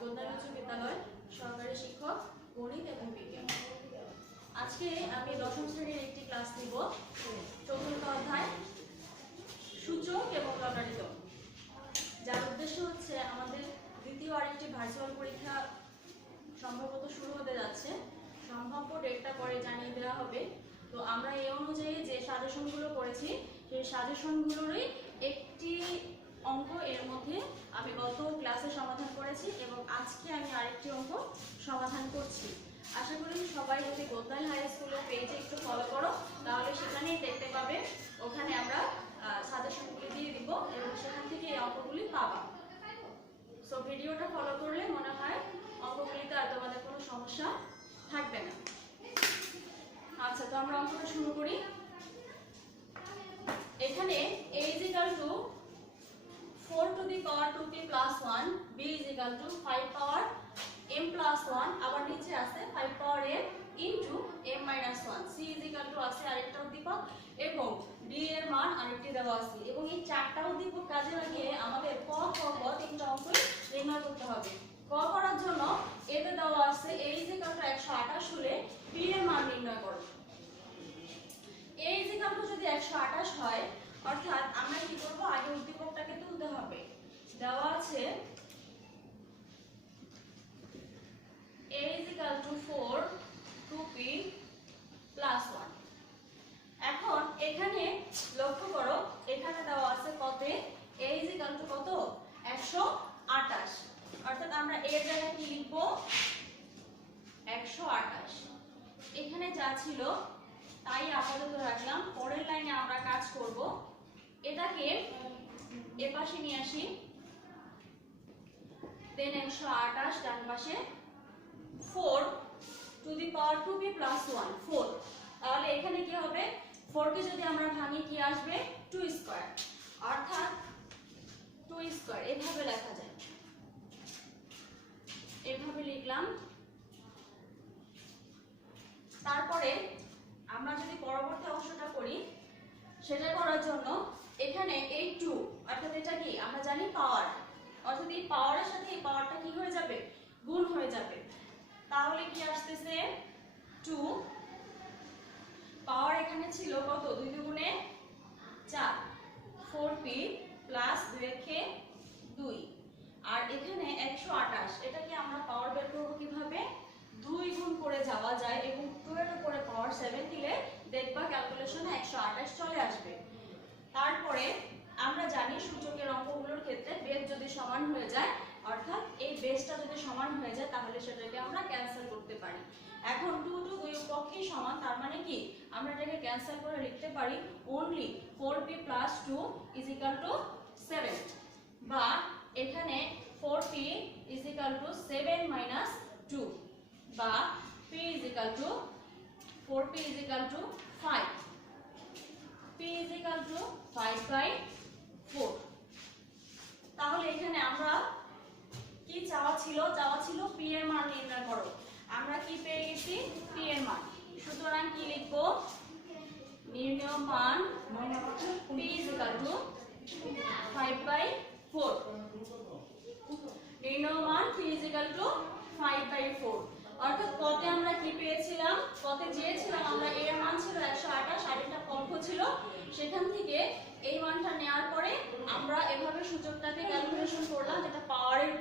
গোলদার উচ্চ বিদ্যালয় সহকারী শিক্ষক গণিত এবং বিজ্ঞান। আজকে আমি দশম শ্রেণীর একটি ক্লাস নিব। চতুর্থ অধ্যায় সূচক এবং লগারিদম, যার উদ্দেশ্য হচ্ছে আমাদের দ্বিতীয় আরেকটি ভার্চুয়াল পরীক্ষা সম্ভবত শুরু হতে যাচ্ছে। সম্ভাব্য ডেটটা পরে জানিয়ে দেওয়া হবে। তো আমরা এই অনুযায়ী যে সাজেশনগুলো করেছি সেই সাজেশনগুলোরই একটি অঙ্ক এর মধ্যে আমি গত ক্লাসে সমাধান করেছি এবং আজকে আমি আরেকটি অঙ্ক সমাধান করছি। আশা করি সবাই যদি গোলদাল হাই স্কুলের পেজে একটু ফলো করো তাহলে সেখানেই দেখতে পাবে। ওখানে আমরা সাজেশনগুলি দিয়ে দিব এবং সেখান থেকে এই অঙ্কগুলি পাবা। সো ভিডিওটা ফলো করলে মনে হয় অঙ্কগুলিতে আর তোমাদের কোনো সমস্যা থাকবে না। আচ্ছা, তো আমরা অঙ্কটা শুরু করি। এখানে a is equal to 4 to the power 2p plus 1, b is equal to 5 power m plus 1, আবার নিচে আছে 5 power m into m minus 1, c is equal to আছে আরেকটা উদ্দীপক এবং d এর মান আরেকটি দেওয়া আছে এবং এই চারটা উদ্দীপক কাজে লাগিয়ে আমাদের ক খ গ তিনটা অঙ্ক নির্ণয় করতে হবে। ক করার জন্য এতে দেওয়া আছে a is equal to 128 হলে b এর মান নির্ণয় করো। a is equal to যদি 128 হয় অর্থাৎ আমরা কি করব, আগে উদ্দীপকটাকে তুলতে হবে। দেওয়া আছে a is equal to 4 2p plus 1। এখন এখানে লক্ষ্য করো, এখানে দেওয়া আছে কতে a is equal to কত 128, অর্থাৎ আমরা এর জায়গায় কি লিখব 128। এখানে যা ছিল তাই আপাতত রাখলাম। পরের লাইনে আমরা কাজ করব, এটাকে এপাশে নিয়ে আসি, দেন 128 ডান পাশে 4 to the power 2p plus 1 4। তাহলে এখানে কি হবে, 4 কে যদি আমরা ভাঙি কি আসবে 2 স্কয়ার, অর্থাৎ 2 স্কয়ার এভাবে লেখা যায়। এভাবে লিখলাম। তারপরে আমরা যদি পরবর্তী অংশটা করি, সেটা করার জন্য এখানে এই 2 অর্থাৎ এটা কি আমরা জানি পাওয়ার, অর্থাৎ এই পাওয়ারের সাথে এই পাওয়ারটা কি হয়ে যাবে গুণ হয়ে যাবে। তাহলে কি আসতেছে 2 পাওয়ার এখানে ছিল কত 2 দুগুণে 4 4p প্লাস 2 একে 2 আর এখানে 128। এটাকে আমরা পাওয়ার বের করব কিভাবে, 2 গুণ করে যাওয়া যায় এবং 2 এর উপরে পাওয়ার 7 দিলে দেখবা ক্যালকুলেশনে 128 চলে আসবে। তারপরে আমরা জানি সূচকের অঙ্কগুলোর ক্ষেত্রে বেস যদি সমান হয়ে যায়, অর্থাৎ এই বেসটা যদি সমান হয়ে যায় তাহলে সেটাকে আমরা ক্যান্সেল করতে পারি। এখন 2 দুই পক্ষেই সমান, তার মানে কি আমরা এটাকে ক্যান্সেল করে লিখতে পারি only 4p plus 2 is equal to 7, বা এখানে 4p is equal to 7 minus 2, বা p is equal to 4p is equal to 5, p is equal to 5/4। তাহলে এখানে আমরা কি চাওয়া ছিল p এর মান নির্ণয় করো। আমরা কি পেয়ে গেছি p এর মান, সুতরাং কি লিখব নির্ণয় মান p is equal to 5/4। নির্ণয় মান p is equal to 5/4, অর্থাৎ কতে আমরা কি পেয়েছিলাম, কতে চেয়েছিলাম আমরা এর মান ছিল 128 আর এটা পক্ষ ছিল, সেখান থেকে এই মানটা নেওয়ার পরে আমরা এভাবে সূচকটাকে ক্যালকুলেশন করলাম, যেটা পাওয়ারের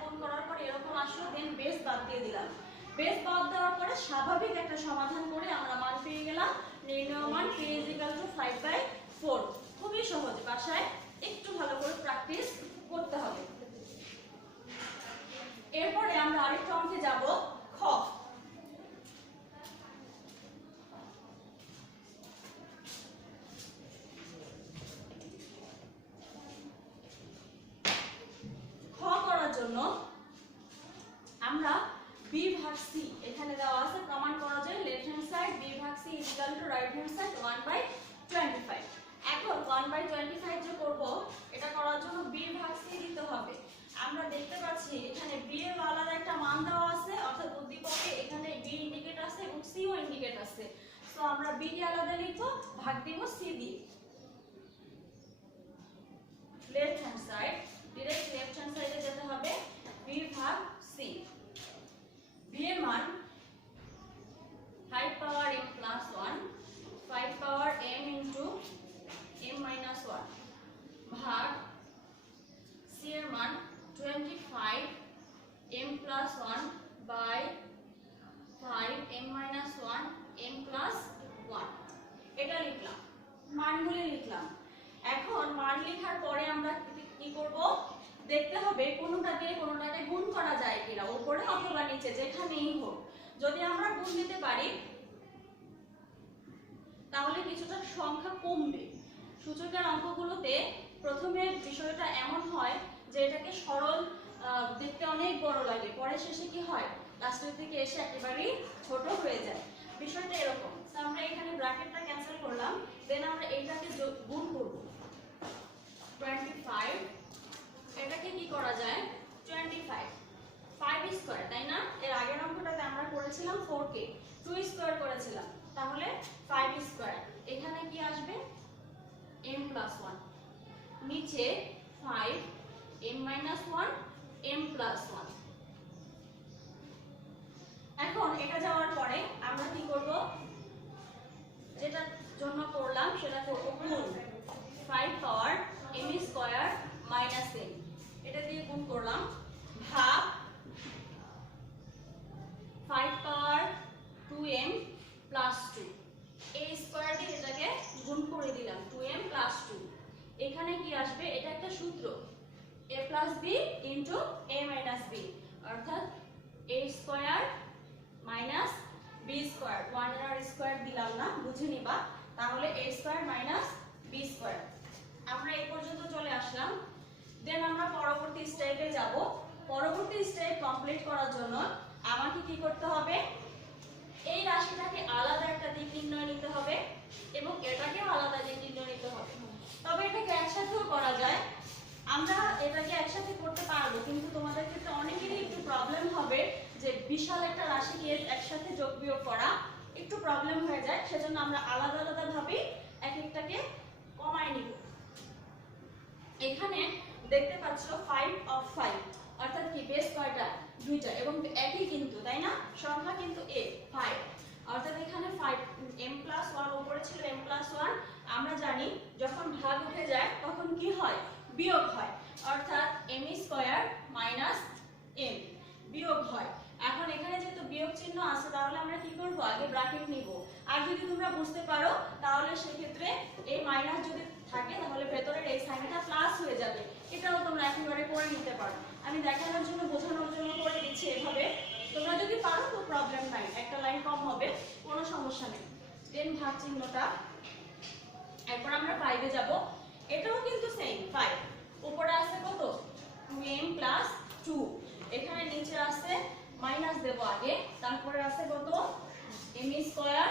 গুণ করার পরে এরকম আসলো, দেন বেস বাদ দিয়ে দিলাম। বেস বাদ দেওয়ার পরে স্বাভাবিক একটা সমাধান করে আমরা মান পেয়ে গেলাম নির্ণয় মান p is equal to 5/4। খুবই সহজ, বাসায় একটু ভালো করে প্র্যাকটিস করতে হবে। এরপরে আমরা আরেকটা অঙ্কে যাব, খ। খ করার জন্য আমরা b ভাগ c, এখানে দেওয়া আছে প্রমাণ করা যায় লেফট হ্যান্ড সাইড b ভাগ c is equal to right hand side 1/25। এখন 1/25 যে করব, এটা করার জন্য b ভাগ c দিতে হবে। আমরা দেখতে পাচ্ছি এখানে b এর আলাদা একটা মান দেওয়া আছে, অর্থাৎ উদ্দীপকে এখানে b ইন্ডিকেট আছে এবং c ও ইন্ডিকেট আছে। সো আমরা b কে আলাদা লিখব, ভাগ দেব c দিয়ে। Left hand side, direct left hand সাইডে যেতে হবে, b ভাগ হবে কোনোটা দিয়ে কোনোটাকে গুণ করা যায় কিনা, উপরে অথবা নিচে যেখানেই হোক। যদি আমরা গুণ দিতে পারি তাহলে কিছুটা সংখ্যা কমবে। সূচকের অঙ্কগুলোতে প্রথমে বিষয়টা এমন হয় যে এটাকে সরল দেখতে অনেক বড় লাগে, পরে শেষে কি হয় লাস্টের দিকে এসে একেবারেই ছোট হয়ে যায়। বিষয়টা এরকম। আমরা এখানে ব্র্যাকেটটা ক্যান্সেল করলাম, দেন আমরা এইটাকে গুণ করব। 25 এটাকে কি করা যায় 25 5 স্কয়ার, তাই না? এর আগের অঙ্কটাতে আমরা করেছিলাম 4 কে 2 স্কয়ার করেছিলাম, তাহলে 5 স্কয়ার। এখানে কি আসবে m + 1, নিচে 5 m - 1 m + 1। এখন এটা যাওয়ার পরে আমরা কি করব, যেটা জন্য করলাম সেটা করব গুণ 5 পাওয়ার m স্কয়ার মাইনাস m, এটা দিয়ে গুণ করলাম, ভাগ 5 পাওয়ার 2m প্লাস 2, এই স্কয়ার দিয়ে এটাকে গুণ করে দিলাম 2m প্লাস 2। এখানে কি আসবে, এটা একটা সূত্র a plus b into a minus b, অর্থাৎ a square minus b square. 1 এর স্কয়ার দিলাম না, বুঝে নিবা। তাহলে a square minus b square. আমরা এই পর্যন্ত চলে আসলাম। দেন আমরা পরবর্তী স্টেপে যাব। পরবর্তী স্টেপ কমপ্লিট করার জন্য আমাকে কি করতে হবে, এই রাশিটাকে আলাদা একটা দিক নির্ণয় নিতে হবে এবং এটাকেও আলাদা দিক নির্ণয় নিতে হবে। তবে এটাকে একসাথেও করা যায়, আমরা এটাকে একসাথে করতে পারবো, কিন্তু তোমাদের ক্ষেত্রে অনেকেরই একটু প্রবলেম হবে যে বিশাল একটা রাশিকে একসাথে যোগ বিয়োগ করা একটু প্রবলেম হয়ে যায়। সেজন্য আমরা আলাদা আলাদা ভাবে এক একটাকে কমায় নিব। এখানে দেখতে পাচ্ছ 5 অফ 5, অর্থাৎ কি বেস কয়টা দুইটা এবং একই কিন্তু, তাই না? সংখ্যা কিন্তু a 5, অর্থাৎ এখানে 5 m + 1 উপরে ছিল m + 1। আমরা জানি যখন ভাগ উঠে যায় তখন কি হয়, বিয়োগ হয়, অর্থাৎ m স্কয়ার মাইনাস m বিয়োগ হয়। এখন এখানে যেহেতু বিয়োগ চিহ্ন আছে তাহলে আমরা কি করব, আগে ব্র্যাকেট নিব। আর যদি তোমরা বুঝতে পারো তাহলে সেক্ষেত্রে এই মাইনাস যদি থাকে তাহলে ভেতরের এই সাইনটা প্লাস হয়ে যাবে, এটাও তোমরা একেবারে করে নিতে পারো। আমি দেখানোর জন্য বোঝানোর জন্য করে দিচ্ছি এভাবে। তোমরা যদি পারো তো প্রবলেম নাই, একটা লাইন কম হবে, কোনো সমস্যা নেই। দেন ভাগ চিহ্নটা, এরপর আমরা 5 এ যাব। এটাও কিন্তু সেম 5, উপরে আছে কত 2m + 2, এখানে নিচে আছে মাইনাস দেব আগে, তারপরে আছে কত m স্কয়ার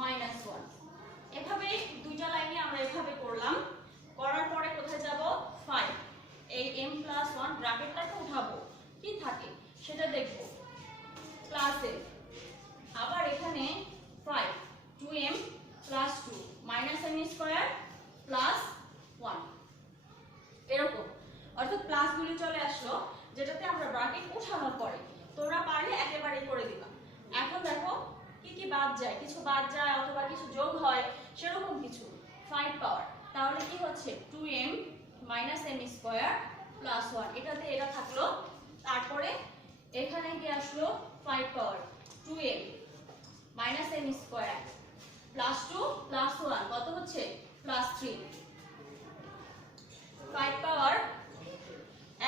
মাইনাস 1। এভাবে দুইটা লাইনে আমরা এভাবে করলাম। করার পরে কোথায় যাব, 5 এই m + 1 ব্র্যাকেটটাকে উঠাবো, কি থাকে সেটা দেখব, প্লাসে আবার এখানে 5 2m + 2 minus m square plus 1, এরকম। অর্থাৎ প্লাস গুলি চলে আসলো, যেটাতে আমরা ব্র্যাকেট উঠানোর পরে তোমরা পারলে একেবারে করে দিবা। এখন দেখো কি কি বাদ যায়, কিছু বাদ যায় অথবা কিছু যোগ হয়, সেরকম কিছু 5 পাওয়ার, তাহলে কি হচ্ছে 2m - m স্কয়ার প্লাস 1, এটাতে এটা থাকলো। তারপরে এখানে কি আসলো 5 পাওয়ার 2m - m square plus 2 plus 1 কত হচ্ছে প্লাস 3, 5 পাওয়ার।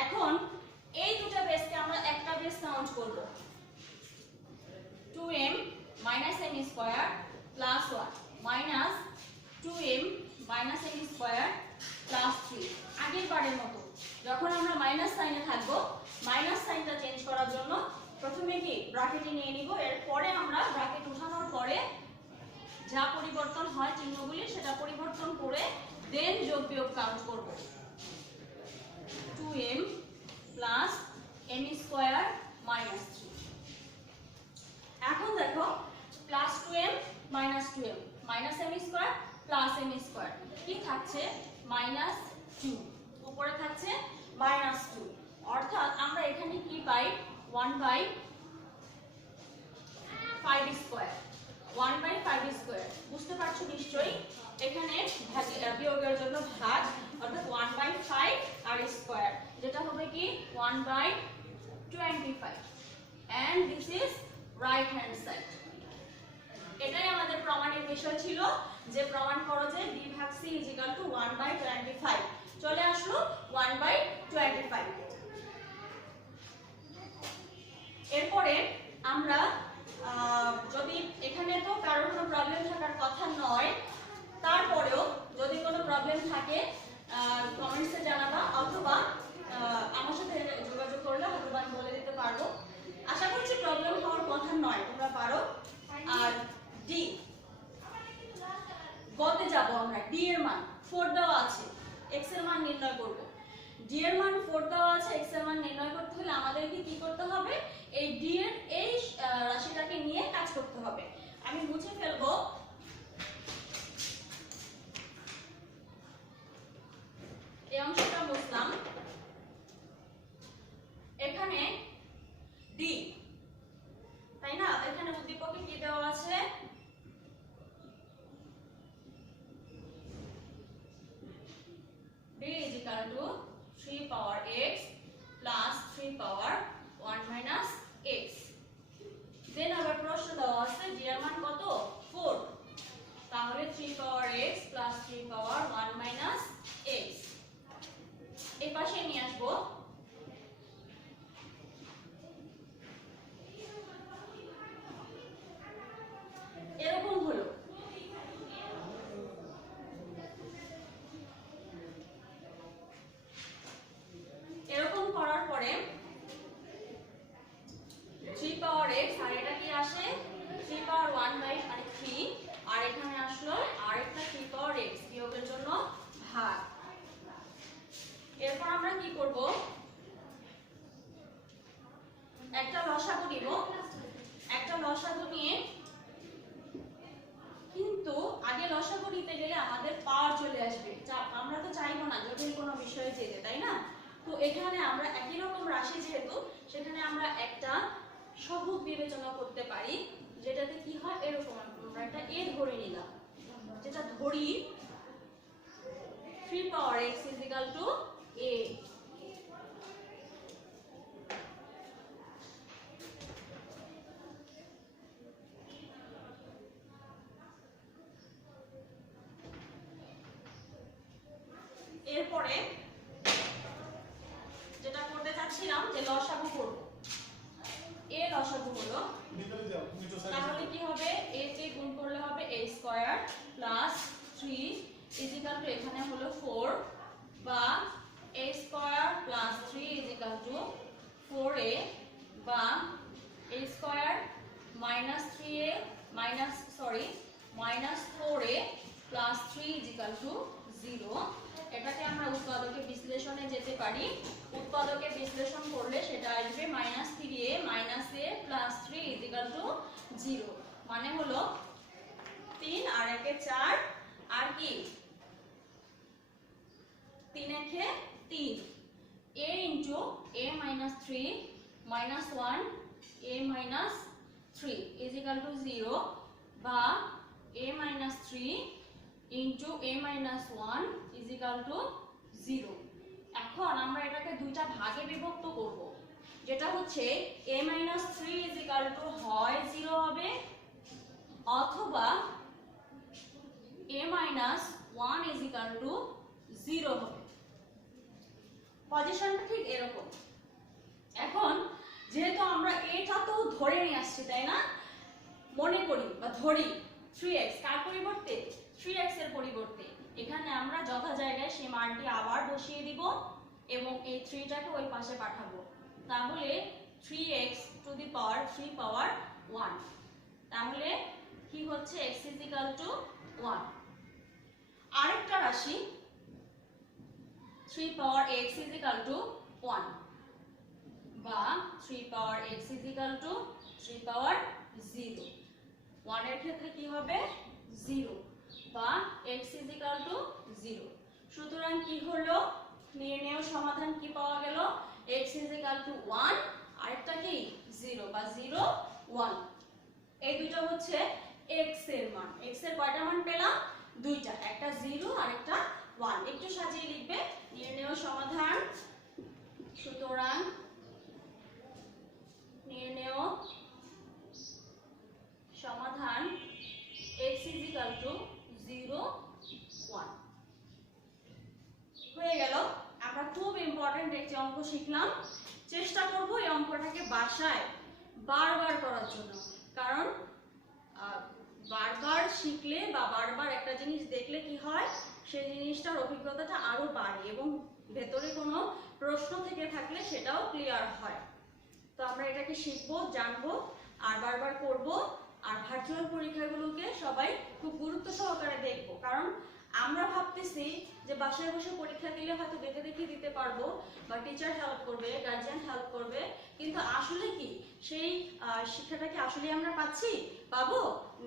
এখন এই দুটো বেসকে আমরা একটা বেস কাউন্ট করব, 2m - m square plus 1 minus 2m - m square plus 3। আগের বারের মতো যখন আমরা মাইনাস সাইনে থাকবো, মাইনাস সাইনটা চেঞ্জ করার জন্য প্রথমে কি ব্র্যাকেটে নিয়ে নিব, এরপরে আমরা ব্র্যাকেট উঠানোর পরে যা পরিবর্তন হয় চিহ্নগুলি সেটা পরিবর্তন করে দেন যোগ বিয়োগ কাউন্ট করব। 2m + m square minus 3। এখন দেখো plus 2m minus 2m minus m square plus m square কি থাকছে মাইনাস 2, উপরে থাকছে মাইনাস 2, অর্থাৎ আমরা এখানে কি পাই 1/5 স্কয়ার, 1/5 স্কয়ার। বুঝতে পারছো নিশ্চয়ই, এখানে বিয়োগের জন্য ভাগ, অর্থাৎ 1/5 আর স্কয়ার, যেটা হবে কি 1/25, and this is right hand side। এটাই আমাদের প্রমাণের বিষয় ছিল, যে প্রমাণ করো যে b ভাগ c = 1/25, চলে আসলো 1/25। এরপরে আমরা যদি এখানে তো কারোর কোনো প্রবলেম থাকার কথা নয়, তারপরেও যদি কোনো প্রবলেম থাকে কমেন্টসে জানাবা, অথবা আমার সাথে যোগাযোগ করলে অথবা আমি বলে দিতে পারবো। আশা করছি প্রবলেম হওয়ার কথা নয়, তোমরা পারো। আর ডি গতে যাব আমরা। ডি এর মান 4 দেওয়া আছে, এক্স এর মান নির্ণয় করব। ডি এর মান 4 দেওয়া আছে, এক্স এর মান নির্ণয় করতে হলে আমাদেরকে কি করতে হবে? এই ডি এর এই রাশিটাকে নিয়ে কাজ করতে হবে। আমি মুছে ফেলবো। এই অংশটা বুঝলাম। এখানে ডি, তাই না? এখানে উদ্দীপকে কি দেওয়া আছে? d is equal to 3 power x plus 3 power 1 minus x. দেন আবার প্রশ্ন দেওয়া আছে d এর মান কত? 4। তাহলে 3 power x plus 3 power 1 minus x এই পাশে নিয়ে আসবো। এরকম হলো। এরকম করার পরে 3 পাওয়ার x, আর এটা কি আসে 3 পাওয়ার 1/3, আর এখানে আসলো আরেকটা 3 পাওয়ার x বিয়োগের জন্য ভাগ। এরপর আমরা কি করব? একটা লসাগু নিব। একটা লসাগু নিয়ে, কিন্তু আগে লসাগু নিতে গেলে আমাদের পাওয়ার চলে আসবে। আমরা তো চাইবো না জটিল কোনো বিষয়ে যেতে, তাই না? তো এখানে আমরা একই রকম রাশি যেহেতু, সেখানে আমরা একটা সহগ বিবেচনা করতে পারি, যেটাতে কি হয় এরকম। আমরা একটা a ধরে নিলাম, যেটা ধরি 3 পাওয়ার x is equal to a। এরপরে যেটা করতে চাচ্ছিলাম যে লসাগু করব। a লসাগু হলো, তাহলে কি হবে? a কে গুণ করলে হবে a square plus 3 is equal to এখানে হলো 4, বা a square plus 3 is equal to 4a, বা a square minus 3a minus 4a plus 3 is equal to 0। এটাকে আমরা উৎপাদকে বিশ্লেষণে যেতে পারি। উৎপাদকে বিশ্লেষণ করলে সেটা আসবে -3a minus a plus 3 is equal to 0। মানে হলো 3 আর 1 এ 4, আর কি 3 1 এ 3, a into a minus 3 minus 1 a minus 3 is equal to 0, বা a minus 3 into a minus 1 is equal to 0। এখন আমরা এটাকে দুইটা ভাগে বিভক্ত করব, যেটা হচ্ছে a minus 3 is equal to হয় 0 হবে, অথবা a minus 1 is equal to 0 হবে। পজিশনটা ঠিক এরকম। এখন যেহেতু আমরা এটা তো ধরে নিয়ে আসছি, তাই না? মনে করি বা ধরি 3x কার পরিবর্তে? 3x এর পরিবর্তে এখানে আমরা যথা জায়গায় সেই মানটি আবার বসিয়ে দিব এবং এই 3টাকে ওই পাশে পাঠাবো। তাহলে 3x টু দি পাওয়ার 3 পাওয়ার 1, তাহলে কি হচ্ছে x ইজ ইকুয়াল টু 1। আরেকটা রাশি 3 পাওয়ার x ইজ ইকুয়াল টু 1, বা 3 পাওয়ার x ইজ ইকুয়াল টু 3 পাওয়ার 0। 1 এর ক্ষেত্রে কি হবে? 0, বা x ইজ ইকুয়াল টু 0। সুতরাং কি হলো? নির্ণেয় সমাধান কি পাওয়া গেল? x ইজ ইকুয়াল টু 1, আরেকটা কি 0, বা 0 1। এই দুটো হচ্ছে x এর মান। x এর কয়টা মান পেলাম? দুইটা, একটা 0 আর একটা 1। একটু সাজিয়ে লিখবে নির্ণেয় সমাধান। সুতরাং নির্ণেয় সমাধান x is equal to 0 1 হয়ে গেল। আমরা খুব ইম্পর্টেন্ট একটি অঙ্ক শিখলাম। চেষ্টা করব এই অঙ্কটাকে বাসায় বারবার করার জন্য। কারণ বারবার শিখলে বা বারবার একটা জিনিস দেখলে কি হয়, সেই জিনিসটার অভিজ্ঞতাটা আরো বাড়ে এবং ভেতরে কোনো প্রশ্ন থেকে থাকলে সেটাও ক্লিয়ার হয়। তো আমরা এটাকে শিখবো, জানবো আর বারবার করব। আর ভার্চুয়াল পরীক্ষাগুলোকে সবাই খুব গুরুত্ব সহকারে দেখবো, কারণ আমরা ভাবতেছি যে বাসায় বসে পরীক্ষা দিলে হয়তো দেখে দেখে দিতে পারবো বা টিচার হেল্প করবে, গার্জিয়ান হেল্প করবে, কিন্তু আসলে কি সেই শিক্ষাটা কি আসলে আমরা পাচ্ছি? পাবো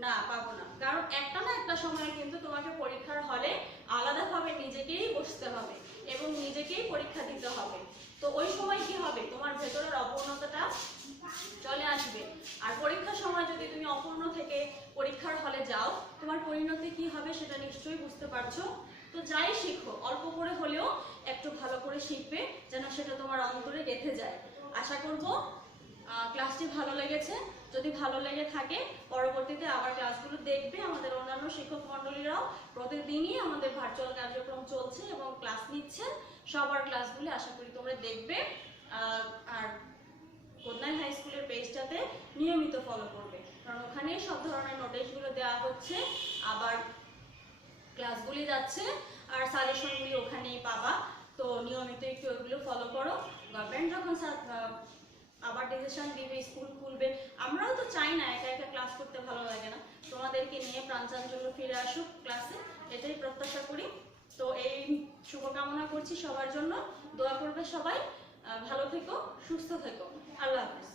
না, পাবো না। কারণ একটা না একটা সময় কিন্তু তোমাকে পরীক্ষার হলে আলাদাভাবে নিজেকেই বসতে হবে এবং নিজেকেই পরীক্ষা দিতে হবে। তো ওই সময় কি হবে, তোমার ভেতরের অপূর্ণতাটা চলে আসবে। আর পরীক্ষার সময় যদি তুমি অপূর্ণ থেকে পরীক্ষার হলে যাও, তোমার পরিণতি কি হবে সেটা নিশ্চয়ই বুঝতে পারছো। তো যাই শিখো, অল্প করে হলেও একটু ভালো করে শিখবে, যেন সেটা তোমার অন্তরে গেঁথে যায়। আশা করব ক্লাসটি ভালো লেগেছে। যদি ভালো লেগে থাকে পরবর্তীতে আবার ক্লাসগুলো দেখবে। আমাদের অন্যান্য শিক্ষক মণ্ডলীরাও প্রতিদিনই আমাদের ভার্চুয়াল কার্যক্রম চলছে এবং ক্লাস নিচ্ছে। সবার ক্লাসগুলো আশা করি তোমরা দেখবে আর কোদনাই হাই স্কুলের পেজটাতে নিয়মিত ফলো করবে, কারণ ওখানেই সব ধরনের নোটিশগুলো দেওয়া হচ্ছে, আবার ক্লাসগুলি যাচ্ছে আর সাজেশনগুলি ওখানেই পাবা। তো নিয়মিত একটু ওইগুলো ফলো করো। গভর্নমেন্ট যখন আবার ডিসিশন দিবে, স্কুল খুলবে, আমরাও তো চাই না একা একা ক্লাস করতে, ভালো লাগে না। তোমাদেরকে নিয়ে প্রাণচাঞ্চল্য ফিরে আসুক ক্লাসে, এটাই প্রত্যাশা করি। তো এই শুভকামনা করছি সবার জন্য। দোয়া করবে সবাই। ভালো থেকো, সুস্থ থেকো। আল্লাহ হাফেজ।